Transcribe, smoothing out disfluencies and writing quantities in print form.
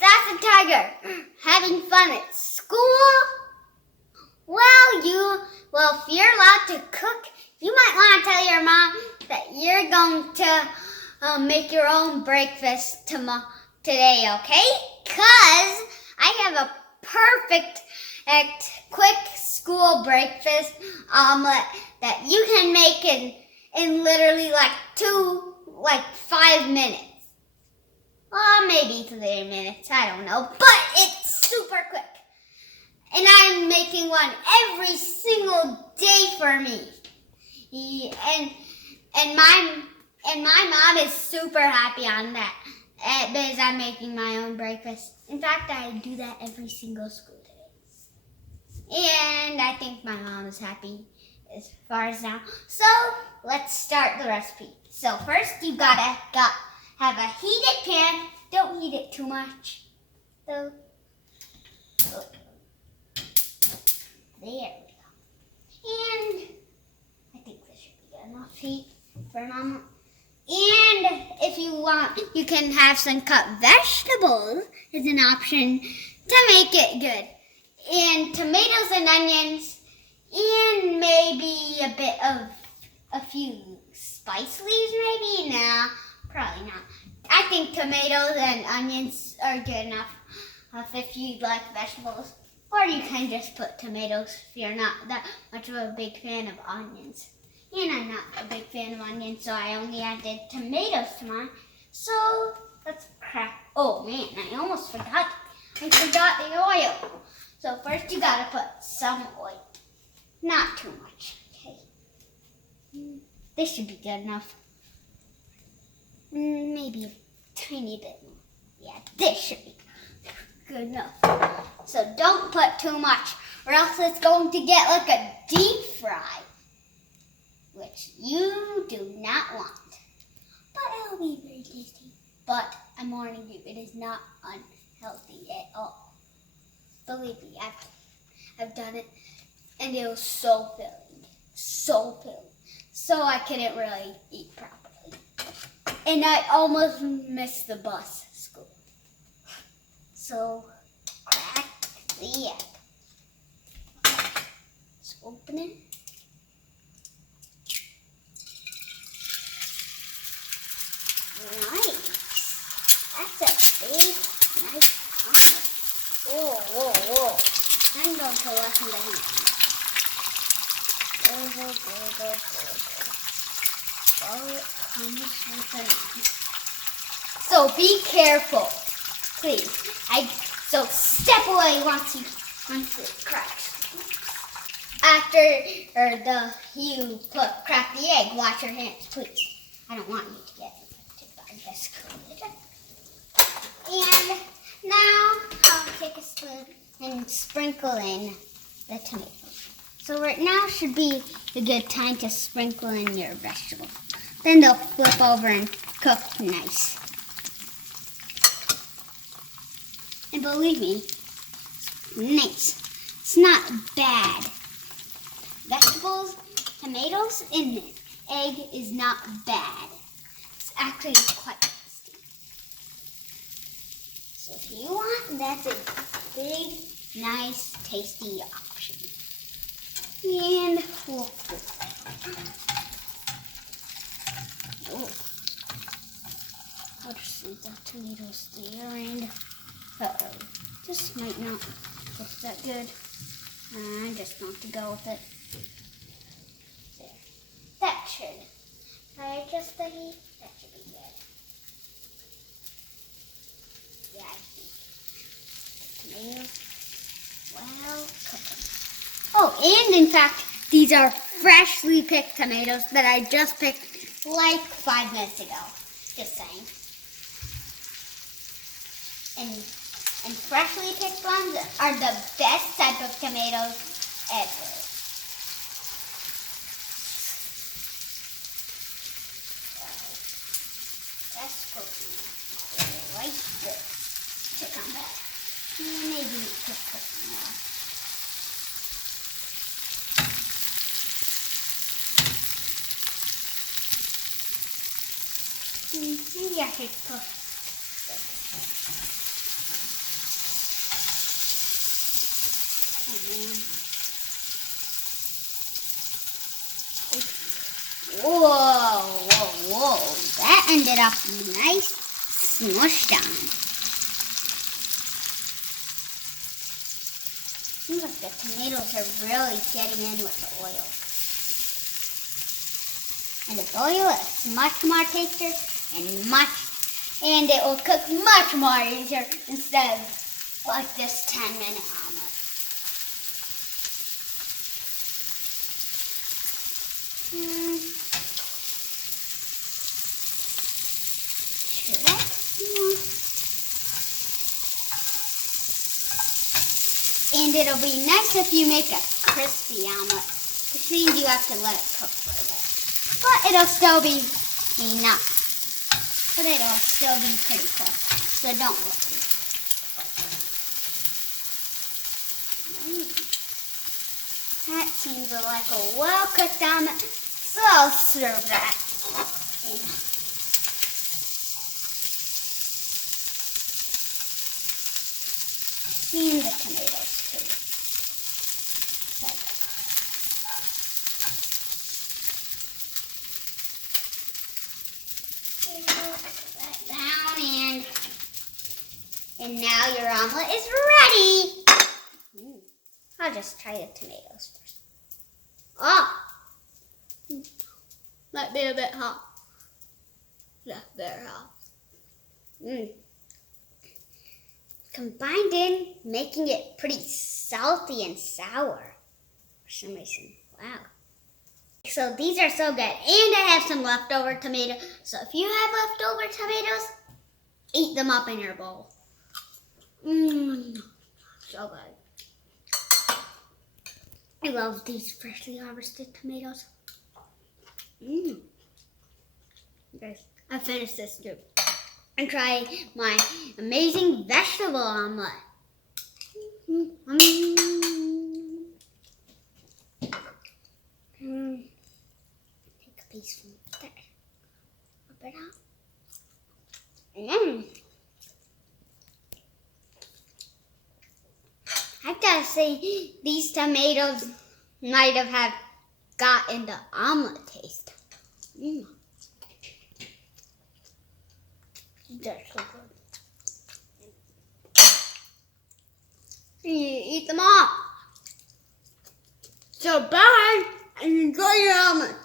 that's a tiger. Having fun at school? Well, if you're allowed to cook, you might want to tell your mom that you're going to make your own breakfast today, okay? Because I have a perfect, quick school breakfast omelet that you can make in literally like 5 minutes. Or maybe 3 minutes, I don't know. But it's super quick. And I'm making one every single day for me. And my mom is super happy on that because I'm making my own breakfast. In fact, I do that every single school day. And I think my mom is happy as far as now. So let's start the recipe. So first you gotta have a heated pan. Don't heat it too much. So there we go. And I think this should be enough heat for Mama. And if you want, you can have some cut vegetables as an option to make it good. And tomatoes and onions, and maybe a bit of a few spice leaves maybe? Nah, probably not. I think tomatoes and onions are good enough if you like vegetables. Or you can just put tomatoes if you're not that much of a big fan of onions. And I'm not a big fan of onions, so I only added tomatoes to mine. So let's crack. Oh man, I almost forgot. I forgot the oil. So first you gotta put some oil. Not too much, okay? This should be good enough. Maybe a tiny bit more. Yeah, this should be good enough. So don't put too much, or else it's going to get like a deep fry, which you do not want. But it'll be very tasty. But I'm warning you, it is not unhealthy at all. Believe me, I've done it, and it was so filling. So I couldn't really eat properly. And I almost missed the bus school. So crack the egg. Let's open it. Nice. That's a big, nice omelet. Whoa. I'm going to lessen the heat. Go. Oh, it comes with an onion. So be careful, please. So step away once it cracks. After you crack the egg, wash your hands, please. I don't want you to get infected by this COVID. And now I'll take a spoon and sprinkle in the tomatoes. So right now should be a good time to sprinkle in your vegetables. Then they'll flip over and cook nice. And believe me, it's nice. It's not bad. Vegetables, tomatoes, and the egg is not bad. It's actually quite tasty. So if you want, that's a big, nice, tasty option. And we'll I'll just leave the tomatoes there, and this might not look that good. I just want to go with it. There. That should. If I adjust the heat, that should be good. Yeah, I think tomatoes well cooked. Oh, and in fact, these are freshly picked tomatoes that I just picked like 5 minutes ago. Just saying. And freshly picked ones are the best type of tomatoes ever. That's cooking like this. Check on that. Maybe we could cook more. Maybe I should cook this. Whoa, whoa, whoa. That ended up nice smushed down. Seems like the tomatoes are really getting in with the oil. And the oil is much more tastier and it will cook much more easier instead of like this 10-minute omelet. Should I? And it'll be nice if you make a crispy omelet, which means you have to let it cook for a bit. But it'll still be enough. But it'll still be pretty crispy, so don't worry. That seems like a well-cooked omelet, so I'll serve that. And the tomatoes too. Put that down and now your omelet is ready. I'll just try the tomatoes first. Oh, might be a bit hot. Yeah, very hot. Combined in, making it pretty salty and sour for some reason. Wow. So these are so good. And I have some leftover tomatoes. So if you have leftover tomatoes, eat them up in your bowl. So good. I love these freshly harvested tomatoes. Okay, I finished this too. And try my amazing vegetable omelet. Take a piece from there. Rub it out. I gotta say, these tomatoes might have gotten the omelet taste. They're so good. You eat them all. So bye and enjoy your omelet.